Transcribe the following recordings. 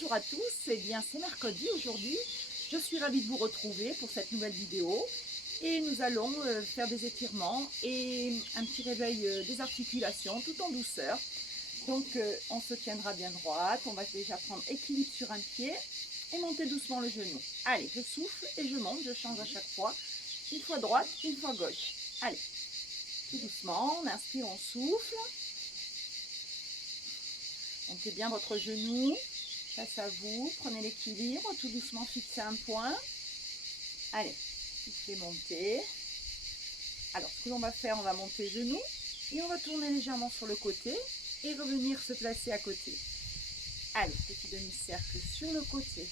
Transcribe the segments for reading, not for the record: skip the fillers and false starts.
Bonjour à tous, eh bien c'est mercredi aujourd'hui. Je suis ravie de vous retrouver pour cette nouvelle vidéo et nous allons faire des étirements et un petit réveil des articulations tout en douceur. Donc on se tiendra bien droite, on va déjà prendre équilibre sur un pied et monter doucement le genou. Allez, je souffle et je monte, je change à chaque fois. Une fois droite, une fois gauche. Allez, tout doucement, on inspire, on souffle. Montez bien votre genou. Face à vous, prenez l'équilibre, tout doucement fixez un point. Allez, soufflez, montez. Alors, ce que l'on va faire, on va monter genou et on va tourner légèrement sur le côté et revenir se placer à côté. Allez, petit demi-cercle sur le côté.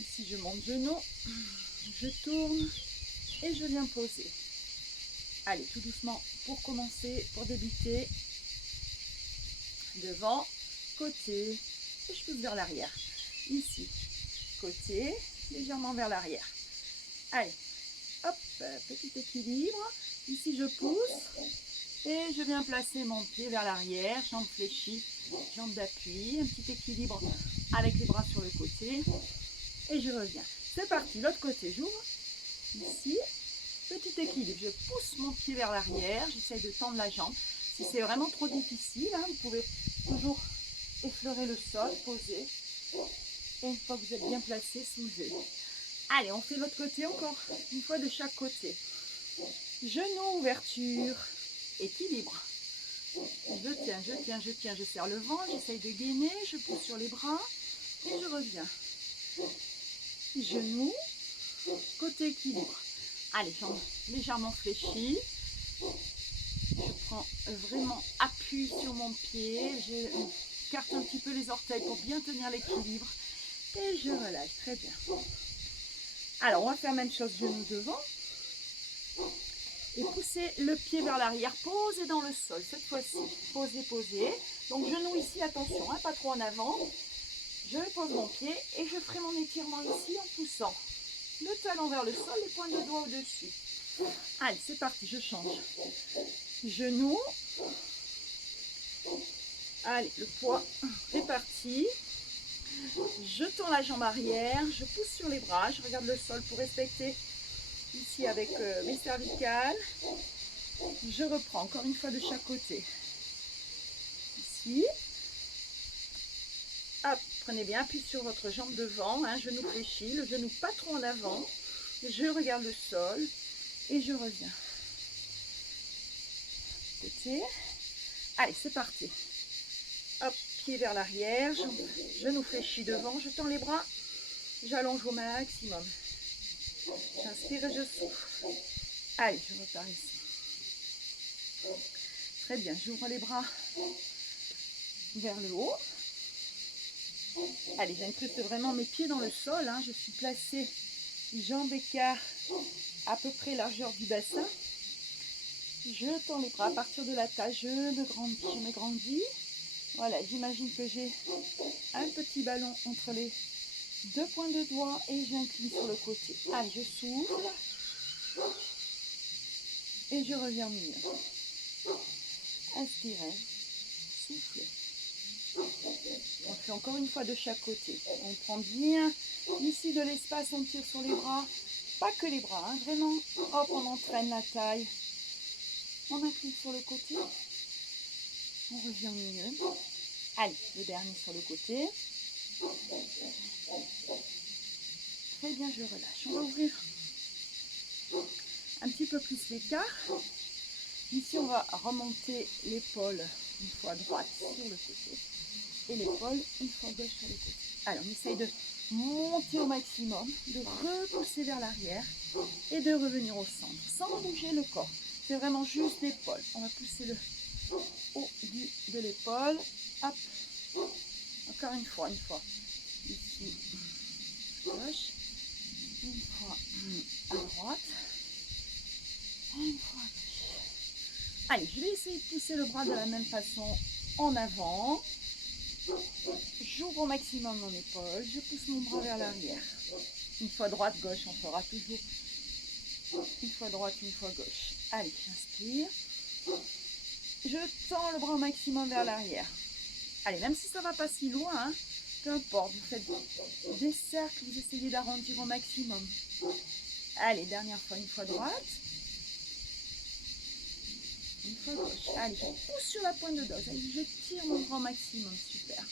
Ici, je monte genou, je tourne et je viens poser. Allez, tout doucement pour commencer, pour débuter. Devant, côté. Et je pousse vers l'arrière. Ici, côté, légèrement vers l'arrière. Allez, hop, petit équilibre. Ici, je pousse et je viens placer mon pied vers l'arrière, jambe fléchie, jambe d'appui. Un petit équilibre avec les bras sur le côté. Et je reviens. C'est parti, l'autre côté, j'ouvre. Ici, petit équilibre. Je pousse mon pied vers l'arrière. J'essaye de tendre la jambe. Si c'est vraiment trop difficile, hein, vous pouvez toujours effleurer le sol, poser. Et une fois que vous êtes bien placé, soulevez. Allez, on fait l'autre côté encore. Une fois de chaque côté. Genou, ouverture, équilibre. Je tiens, je tiens, je tiens. Je serre le ventre, j'essaye de gainer. Je pousse sur les bras et je reviens. Genou, côté équilibre. Allez, jambes légèrement fléchies. Je prends vraiment appui sur mon pied. J'écarte un petit peu les orteils pour bien tenir l'équilibre. Et je relâche. Très bien. Alors, on va faire la même chose, genou devant. Et pousser le pied vers l'arrière. Posez dans le sol cette fois-ci. Posez, posez. Donc, genou ici, attention, hein, pas trop en avant. Je pose mon pied et je ferai mon étirement ici en poussant le talon vers le sol, les pointes de doigts au-dessus. Allez, c'est parti, je change. Genou. Allez, le poids réparti. Je tends la jambe arrière, je pousse sur les bras, je regarde le sol pour respecter ici avec mes cervicales. Je reprends encore une fois de chaque côté. Ici. Hop, prenez bien appui sur votre jambe devant, hein, genou fléchi, le genou pas trop en avant. Je regarde le sol et je reviens. Côté. Allez, c'est parti. Hop, pied vers l'arrière, genou fléchi devant, je tends les bras, j'allonge au maximum. J'inspire et je souffle. Allez, je repars ici. Très bien, j'ouvre les bras vers le haut. Allez, j'incruste vraiment mes pieds dans le sol. Hein. Je suis placée jambes écart à peu près largeur du bassin. Je tends les bras à partir de la taille. Je me grandis. Voilà, j'imagine que j'ai un petit ballon entre les deux points de doigts et j'incline sur le côté. Allez, je souffle. Et je reviens au milieu. Inspirez. Soufflez. On fait encore une fois de chaque côté. On prend bien ici de l'espace, on tire sur les bras. Pas que les bras, hein, vraiment. Hop, on entraîne la taille. On incline sur le côté. On revient au milieu. Allez, le dernier sur le côté. Très bien, je relâche. On va ouvrir un petit peu plus l'écart. Ici, on va remonter l'épaule une fois droite sur le côté. Et l'épaule une fois gauche sur le côté. Alors, on essaye de monter au maximum, de repousser vers l'arrière et de revenir au centre, sans bouger le corps. C'est vraiment juste l'épaule. On va pousser le haut de l'épaule. Hop. Encore une fois, Ici, gauche. Une fois à droite. Une fois à gauche. Allez, je vais essayer de pousser le bras de la même façon en avant. J'ouvre au maximum mon épaule, je pousse mon bras vers l'arrière. Une fois droite, gauche, on fera toujours une fois droite, une fois gauche. Allez, j'inspire. Je tends le bras au maximum vers l'arrière. Allez, même si ça ne va pas si loin, hein, peu importe, vous faites des cercles, vous essayez d'arrondir au maximum. Allez, dernière fois, une fois droite. Une fois gauche. Allez, je pousse sur la pointe de dos. Allez, je tire mon bras au maximum. Super.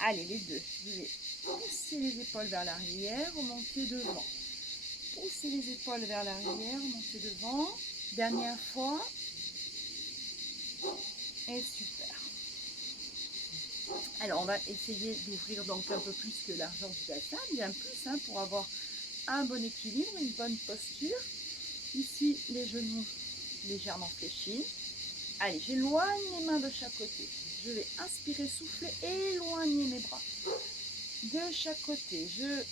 Allez, les deux. Je vais pousser les épaules vers l'arrière, remonter devant. Pousser les épaules vers l'arrière, remonter devant. Dernière fois. Et super. Alors, on va essayer d'ouvrir donc un peu plus que l'argent du bassin, bien plus, hein, pour avoir un bon équilibre, une bonne posture. Ici, les genoux légèrement fléchis. Allez, j'éloigne les mains de chaque côté. Je vais inspirer, souffler, éloigner mes bras de chaque côté. Je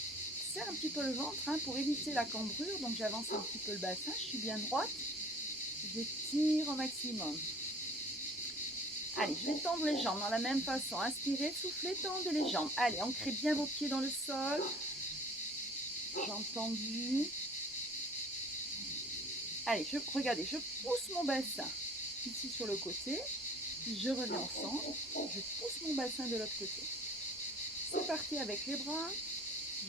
serre un petit peu le ventre, hein, pour éviter la cambrure. Donc, j'avance un petit peu le bassin. Je suis bien droite. J'étire au maximum. Allez, je vais tendre les jambes dans la même façon. Inspirez, soufflez, tendez les jambes. Allez, ancrez bien vos pieds dans le sol. Jambes tendues. Allez, regardez, je pousse mon bassin ici sur le côté. Je reviens au centre. Je pousse mon bassin de l'autre côté. C'est parti avec les bras.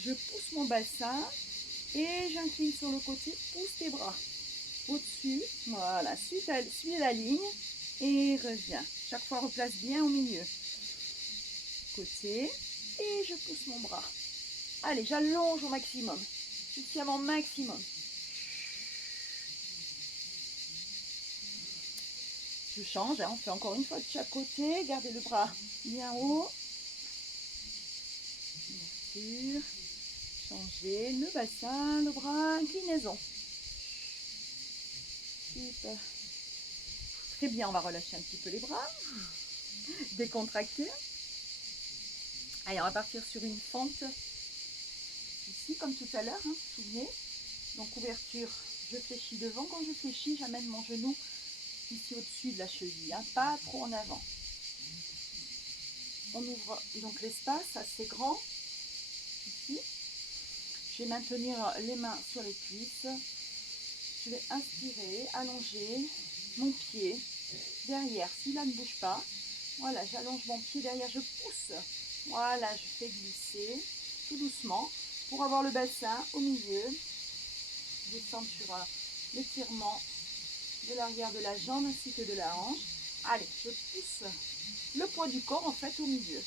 Je pousse mon bassin et j'incline sur le côté. Pousse tes bras au-dessus. Voilà, suis la ligne et reviens. Chaque fois, replace bien au milieu. Côté. Et je pousse mon bras. Allez, j'allonge au maximum. Je tiens mon maximum. Je change, hein, on fait encore une fois de chaque côté. Gardez le bras bien haut. Ouverture. Changez le bassin, le bras, inclinaison. Super. Très bien, on va relâcher un petit peu les bras. Décontracter. Allez, on va partir sur une fente. Ici, comme tout à l'heure, hein, vous vous souvenez. Donc, ouverture, je fléchis devant. Quand je fléchis, j'amène mon genou ici au-dessus de la cheville, hein, pas trop en avant. On ouvre donc l'espace assez grand. Ici. Je vais maintenir les mains sur les cuisses. Je vais inspirer, allonger mon pied derrière. Celui-là ne bouge pas. Voilà, j'allonge mon pied derrière, je pousse. Voilà, je fais glisser tout doucement pour avoir le bassin au milieu. Descendre sur l'étirement de l'arrière de la jambe ainsi que de la hanche. Allez, je pousse le poids du corps en fait au milieu.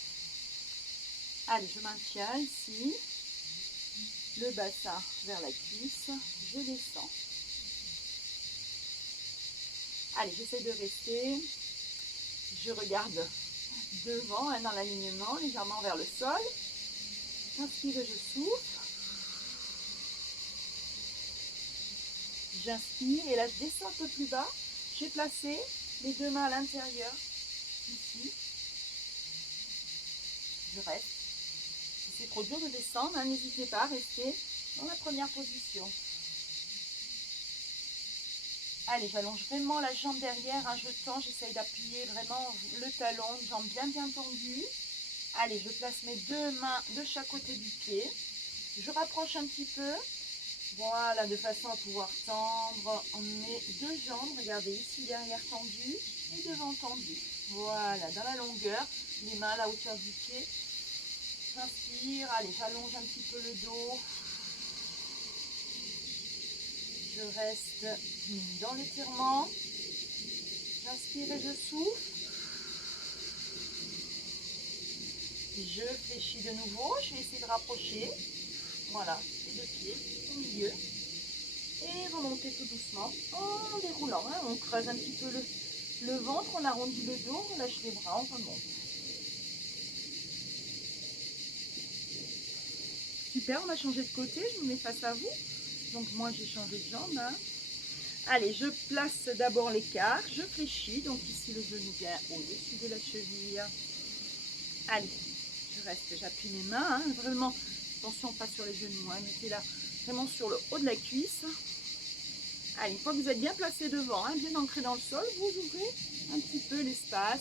Allez, je maintiens ici le bassin vers la cuisse. Je descends. Allez, j'essaie de rester. Je regarde devant, hein, dans l'alignement, légèrement vers le sol. J'inspire et je souffle. J'inspire et là je descends un peu plus bas. J'ai placé les deux mains à l'intérieur, ici. Je reste. Si c'est trop dur de descendre, hein, n'hésitez pas à rester dans la première position. Allez, j'allonge vraiment la jambe derrière, hein, je tends, j'essaye d'appuyer vraiment le talon, une jambe bien tendue. Allez, je place mes deux mains de chaque côté du pied. Je rapproche un petit peu. Voilà, de façon à pouvoir tendre mes deux jambes. Regardez, ici derrière tendu et devant tendu. Voilà, dans la longueur, les mains à la hauteur du pied. J'inspire, allez, j'allonge un petit peu le dos. Je reste dans l'étirement. J'inspire et je souffle. Je fléchis de nouveau. Je vais essayer de rapprocher. Voilà, les deux pieds au milieu. Et remonter tout doucement en déroulant. Hein. On creuse un petit peu le ventre, on arrondit le dos, on lâche les bras, on remonte. Super, on a changé de côté, je me mets face à vous. Donc moi j'ai changé de jambe. Hein. Allez, je place d'abord l'écart, je fléchis, donc ici le genou bien au-dessus de la cheville. Allez, je reste, j'appuie mes mains, hein, vraiment, attention pas sur les genoux, hein, mettez-la vraiment sur le haut de la cuisse. Allez, une fois que vous êtes bien placé devant, hein, bien ancré dans le sol, vous ouvrez un petit peu l'espace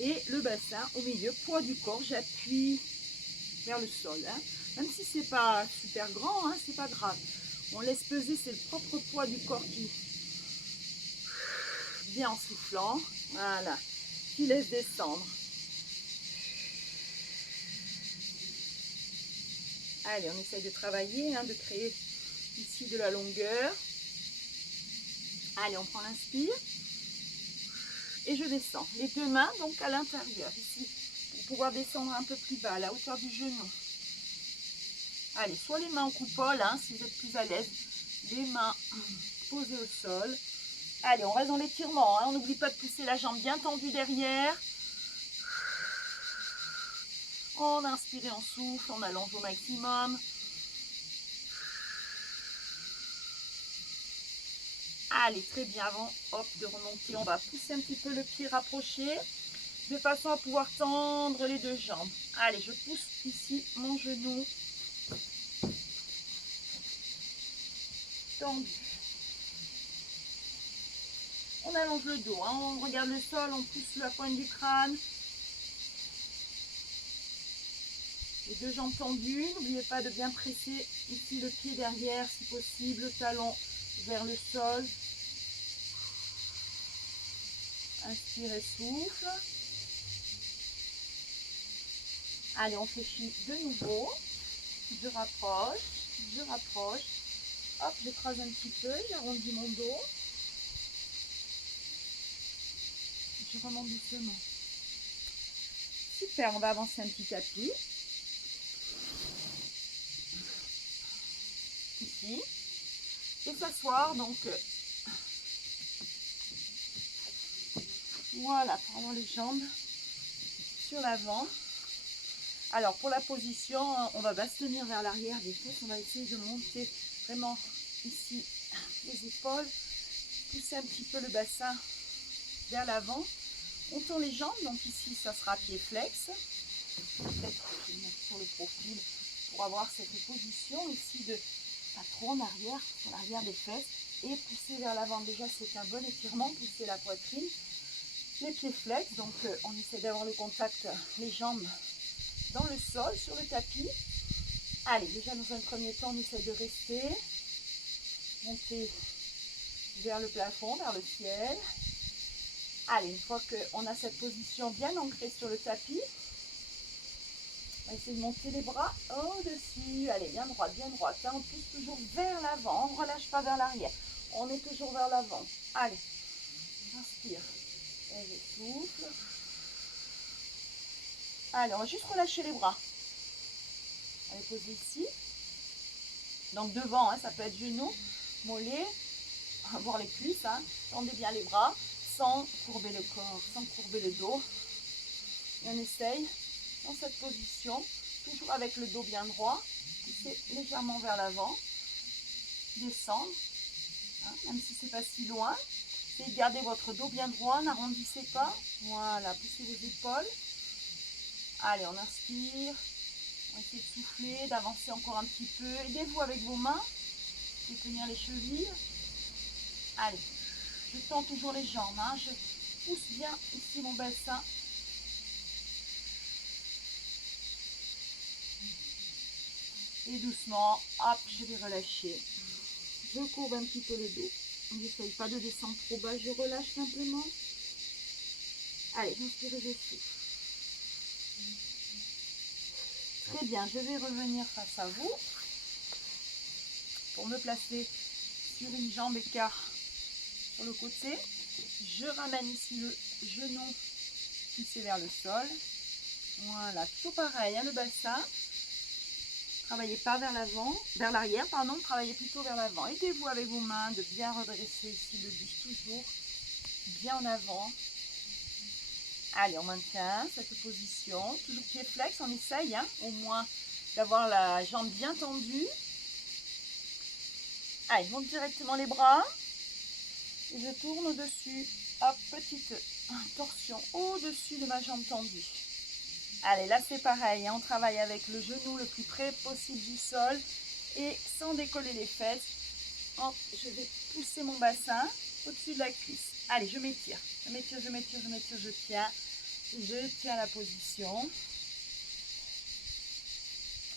et le bassin au milieu, poids du corps, j'appuie vers le sol. Hein. Même si c'est pas super grand, hein, c'est pas grave. On laisse peser, c'est le propre poids du corps qui, bien en soufflant, voilà, qui laisse descendre. Allez, on essaye de travailler, hein, de créer ici de la longueur. Allez, on prend l'inspire. Et je descends. Les deux mains donc à l'intérieur, ici, pour pouvoir descendre un peu plus bas, à la hauteur du genou. Allez, soit les mains en coupole, hein, si vous êtes plus à l'aise. Les mains posées au sol. Allez, on reste dans l'étirement, hein. On n'oublie pas de pousser la jambe bien tendue derrière. On inspire et on souffle, on allonge au maximum. Allez, très bien, avant de remonter, on va pousser un petit peu le pied rapproché, de façon à pouvoir tendre les deux jambes. Allez, je pousse ici mon genou tendu. On allonge le dos, hein, on regarde le sol, on pousse la pointe du crâne. Les deux jambes tendues, n'oubliez pas de bien presser ici le pied derrière, si possible, le talon vers le sol. Inspire et souffle. Allez, on fléchit de nouveau. Je rapproche, je rapproche. Hop, je creuse un petit peu, j'arrondis mon dos. Je remonte doucement. Super, on va avancer un petit tapis. Ici. Et s'asseoir, donc voilà, pour avoir les jambes sur l'avant. Alors pour la position, on va bastonner vers l'arrière des fesses, on va essayer de monter vraiment ici les épaules, pousser un petit peu le bassin vers l'avant. On tend les jambes, donc ici ça sera pied flex. Peut-être que je vais mettre sur le profil pour avoir cette position ici de pas trop en arrière, sur l'arrière des fesses, et pousser vers l'avant. Déjà c'est un bon étirement, pousser la poitrine. Les pieds flex, donc on essaie d'avoir le contact, les jambes dans le sol, sur le tapis. Allez, déjà dans un premier temps, on essaie de rester, monter vers le plafond, vers le ciel. Allez, une fois qu'on a cette position bien ancrée sur le tapis, on va essayer de monter les bras au-dessus. Allez, bien droite, bien droite. Là, on pousse toujours vers l'avant, on ne relâche pas vers l'arrière. On est toujours vers l'avant. Allez, inspire. Et je souffle. Allez, on va juste relâcher les bras. Allez, poser ici. Donc devant, hein, ça peut être genou, mollet, voir les cuisses. Hein. Tendez bien les bras sans courber le corps, sans courber le dos. Et on essaye dans cette position, toujours avec le dos bien droit, pousser légèrement vers l'avant, descendre, hein, même si c'est pas si loin. Essayez de garder votre dos bien droit, n'arrondissez pas. Voilà, poussez vos épaules. Allez, on inspire. On va essayer de souffler, d'avancer encore un petit peu. Aidez-vous avec vos mains. De tenir les chevilles. Allez, je tends toujours les jambes. Hein. Je pousse bien ici mon bassin. Et doucement, hop, je vais relâcher. Je courbe un petit peu le dos. J'essaye pas de descendre trop bas, je relâche simplement. Allez, j'inspire et je souffle. Très bien, je vais revenir face à vous pour me placer sur une jambe écart sur le côté. Je ramène ici le genou poussé vers le sol. Voilà, toujours pareil, hein, le bassin. Travaillez pas vers l'avant, vers l'arrière, pardon, travaillez plutôt vers l'avant. Aidez-vous avec vos mains de bien redresser ici le buste toujours bien en avant. Allez, on maintient cette position, toujours pied flex, on essaye hein, au moins d'avoir la jambe bien tendue. Allez, monte directement les bras et je tourne au-dessus. Hop, petite torsion au-dessus de ma jambe tendue. Allez, là c'est pareil, hein, on travaille avec le genou le plus près possible du sol et sans décoller les fesses. Hop, je vais pousser mon bassin au-dessus de la cuisse. Allez, je m'étire, je m'étire, je m'étire, je m'étire, je tiens. Je tiens la position.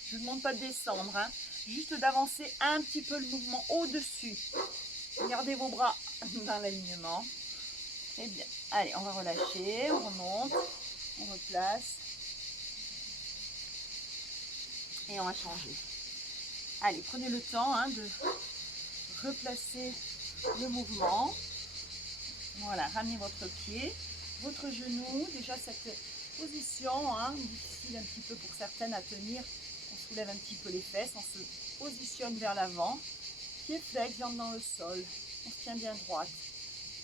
Je ne vous demande pas de descendre, hein, juste d'avancer un petit peu le mouvement au-dessus. Gardez vos bras dans l'alignement. Très bien. Allez, on va relâcher, on remonte, on replace. Et on va changer. Allez, prenez le temps hein, de replacer le mouvement. Voilà, ramenez votre pied, votre genou. Déjà cette position, hein, difficile un petit peu pour certaines à tenir. On soulève un petit peu les fesses, on se positionne vers l'avant. Pied flex, jambes dans le sol. On se tient bien droite.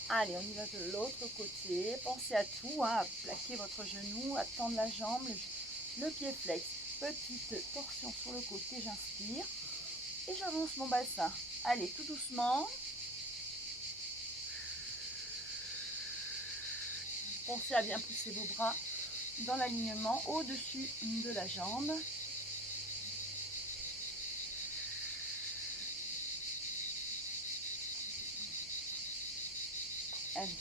Allez, on y va de l'autre côté. Pensez à tout, hein, à plaquer votre genou, à tendre la jambe, le pied flex. Petite torsion sur le côté, j'inspire. Et j'avance mon bassin. Allez, tout doucement. Pensez à bien pousser vos bras dans l'alignement au-dessus de la jambe. Allez,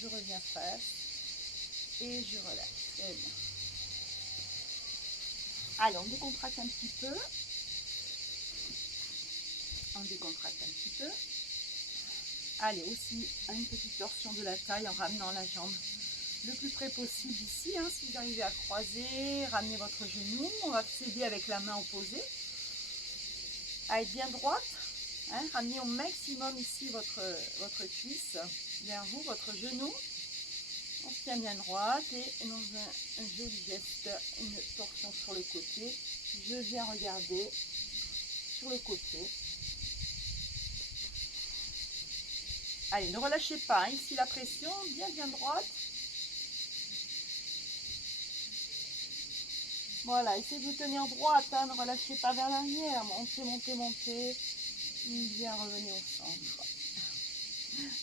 je reviens face et je relâche. Très bien. Allez, on décontracte un petit peu. On décontracte un petit peu. Allez, aussi une petite torsion de la taille en ramenant la jambe le plus près possible ici. Hein, si vous arrivez à croiser, ramenez votre genou. On va s'aider avec la main opposée à être bien droite. Hein, ramenez au maximum ici votre cuisse vers vous, votre genou. On se tient bien droite et dans un joli geste, une torsion sur le côté. Je viens regarder sur le côté. Allez, ne relâchez pas. Hein, ici la pression, bien droite. Voilà, essayez de vous tenir droite, hein, ne relâchez pas vers l'arrière. Montez, montez, montez. Bien revenez au centre.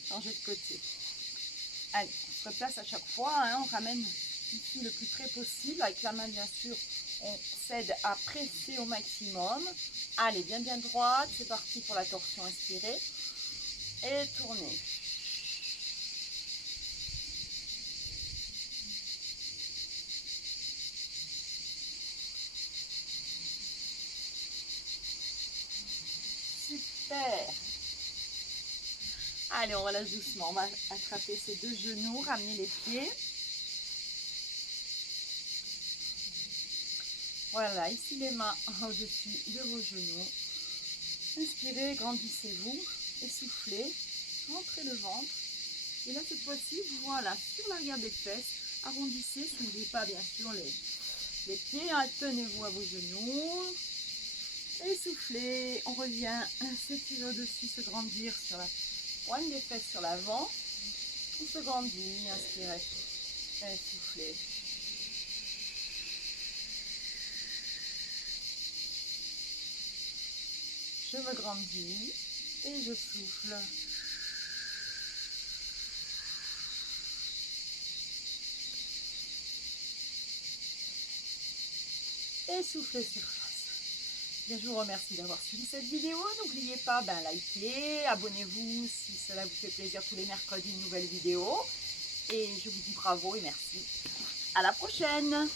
Changez de côté. Allez, on se replace à chaque fois. Hein, on ramène ici le plus près possible. Avec la main, bien sûr, on s'aide à presser au maximum. Allez, bien droite. C'est parti pour la torsion. Inspirez. Et tournez. Super. Allez, on relâche doucement. On va attraper ces deux genoux, ramener les pieds. Voilà, ici les mains au-dessus de vos genoux. Inspirez, grandissez-vous, essoufflez, rentrez le ventre. Et là, cette fois-ci, voilà, sur l'arrière des fesses, arrondissez, soulevez pas bien sûr les pieds, hein, tenez-vous à vos genoux. Essoufflez, on revient s'étirer au-dessus, se grandir sur la pointe des fesses sur l'avant. On se grandit, inspirez, essoufflez. Je me grandis et je souffle. Et soufflez sur face. Bien, je vous remercie d'avoir suivi cette vidéo. N'oubliez pas, likez, abonnez-vous si cela vous fait plaisir tous les mercredis, une nouvelle vidéo. Et je vous dis bravo et merci. À la prochaine!